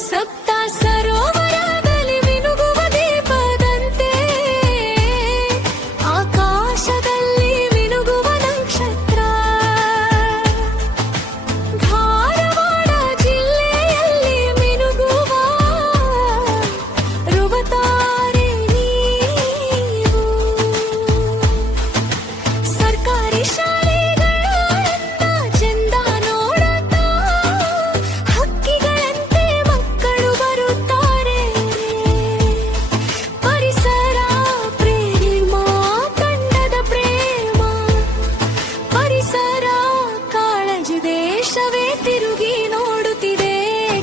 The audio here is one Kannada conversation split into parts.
ಸಪ್ತ ಸರೋವರದಲ್ಲಿ ಮಿನುಗುವ ದೀಪದಂತೆ ಆಕಾಶದಲ್ಲಿ ಮಿನುಗುವ ನಕ್ಷತ್ರ. ಧಾರವಾಡ ಜಿಲ್ಲೆಯಲ್ಲಿ ಮಿನುಗುವ ಧ್ರುವತಾರೆ ನೀವು. ಸರ್ಕಾರಿ ಶಾಲೆಗಳನ್ನ ಚೆಂದ ನೋಡುತ್ತಾ ಹಕ್ಕಿಗಳಂತೆ ಮಕ್ಕಳು ಬರುತ್ತಾರೆ. ಪರಿಸರ ಪ್ರೇಮ ತಂಡದ ಪ್ರೇಮ, ಪರಿಸರ ಕಾಳಜಿ ದೇಶವೇ ತಿರುಗಿ ನೋಡುತ್ತಿದೆ.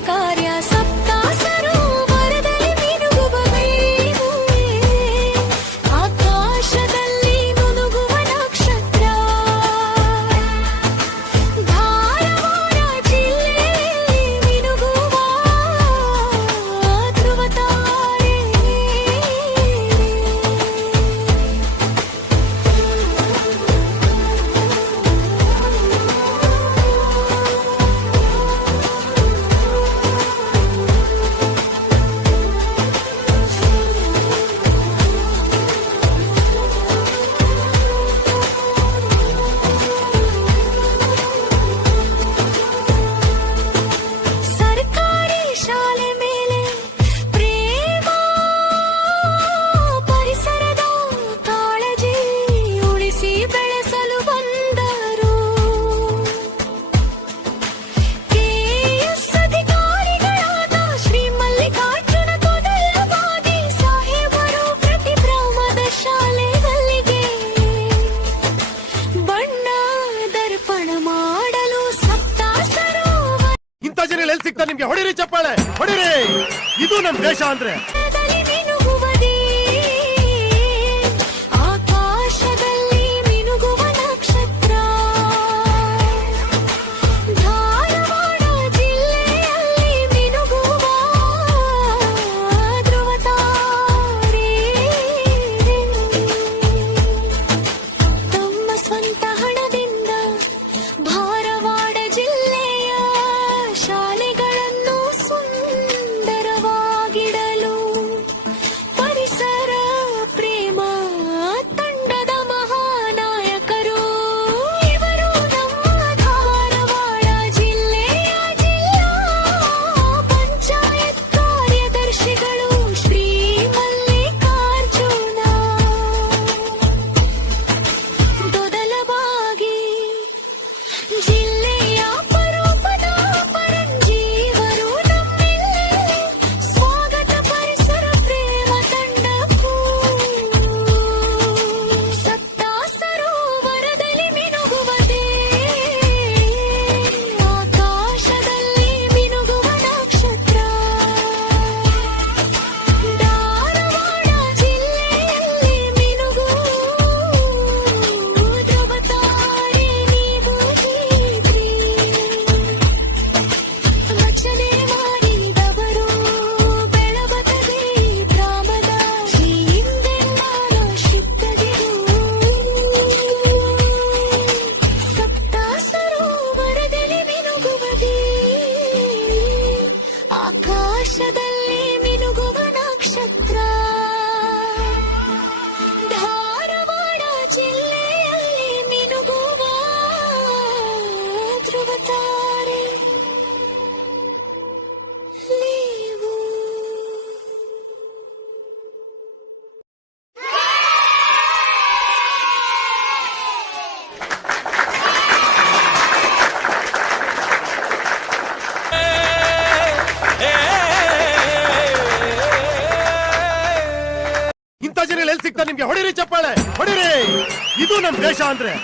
ಕಾರ್ಯ ಸಪ್ತ ಸರೋವರದಲ್ಲಿ ಮಿನುಗುವ ದೀಪವೇ, ಆಕಾಶದಲ್ಲಿ ಮುನುಗುವ ನಕ್ಷತ್ರ. ಧಾರವಾಡ ಜಿಲ್ಲೆಯಲ್ಲಿ ಮಿನುಗುವ ಧ್ರುವತಾರೆ. ಸರ್ಕಾರಿ ಶಾಲೆ ಮೇಲೆ ಪ್ರೇಮ, ಪರಿಸರದ ಕಾಳಜಿ ಉಳಿಸಿ ಬೆಳೆಸಲು ಬಂದರು. ಕೆಎಸ್ ಅಧಿಕಾರಿಗಳಾದ ಶ್ರೀ ಮಲ್ಲಿಕಾರ್ಜುನ ತೊದಲವಾಗಿ ಸಾಹೇಬರು ಪ್ರತಿ ಗ್ರಾಮದ ಶಾಲೆಗಳಿಗೆ ಬಣ್ಣ ದರ್ಪಣ ಮಾಡಲು ಸಪ್ತ ಸರೋವರ ಇಂಥ ಜನ ಎಲ್ಲಿ ಸಿಗ್ತಾ ನಿಮ್ಗೆ? ಹೊಡಿರಿ ಚಪ್ಪಾಳೆ, ಹೊಡಿರಿ. ಇದು ನಮ್ ದೇಶ ಅಂದ್ರೆ. ಮಿನುಗುವದೇ ಆಕಾಶದಲ್ಲಿ ಮಿನುಗುವ ನಕ್ಷತ್ರ. ಧಾರವಾಡ ಜಿಲ್ಲೆಯಲ್ಲಿ ಮಿನುಗುವ ಧ್ರುವತಾರೆ. ತಮ್ಮ ಸ್ವಂತ ಹಣದಿಂದ ಧಾರವಾಡ ಜಿಲ್ಲೆಯ ಶಾಲೆಗಳನ್ನು ಸುಂದರವಾಗಿಡಲು ಪರಿಸರ ಪ್ರೇಮ ತಂಡದ ಮಹಾನಾಯಕರು ಇವರು. ನಮ್ಮ ಧಾರವಾಡ ಜಿಲ್ಲೆಯ ಜಿಲ್ಲಾ ಪಂಚಾಯತ್ ಕಾರ್ಯದರ್ಶಿಗಳು ಶ್ರೀ ಮಲ್ಲಿಕಾರ್ಜುನ ದೊದಲಬಾಗಿ. ಜಿಲ್ಲೆಯ ಅಪರೂಪದ ಪರಂಜೀವರು ನಮ್ಮೆಲ್ಲರ ಸ್ವಾಗತ ಪರಿಸರ ಪ್ರೇಮ ತಂಡಕ್ಕೂ. ಸಪ್ತ ಸರೋವರದಲ್ಲಿ ಮಿನುಗುವದೇ ಆಕಾಶದಲ್ಲಿ ಮಿನುಗುವ ನಕ್ಷತ್ರ. ಧಾರವಾಡ ಜಿಲ್ಲೆಯಲ್ಲಿ ಮಿನುಗುವ ಧ್ರುವತಾರೆ. ನೀವು ಹೀಗ್ರಿ ರಚನೆ ಮಾಡಿದವರು ಬೆಳವತದೆ ಗ್ರಾಮದ ಶ್ರೀ ಹಿಂದೆಂಬಾರ ಶಿದ್ದಗಿರು. ಸಪ್ತ ಸರೋವರದಲ್ಲಿ ಮಿನುಗುವದೇ ಆಕಾಶದಲ್ಲಿ ಮಿನುಗುವ ನಕ್ಷತ್ರ. ಧಾರವಾಡ ಜಿಲ್ಲೆಯಲ್ಲಿ ಮಿನುಗುವ ಧ್ರುವತಾರೆ ನೀವು. ಇಂಥ ಜನ ಎಲ್ಲಿ ಸಿಗ್ತಾ ನಿಮ್ಗೆ? ಹೊಡಿರಿ ಚಪ್ಪಾಳೆ, ಹೊಡಿರಿ. ಇದು ನಮ್ ದೇಶ ಅಂದ್ರೆ.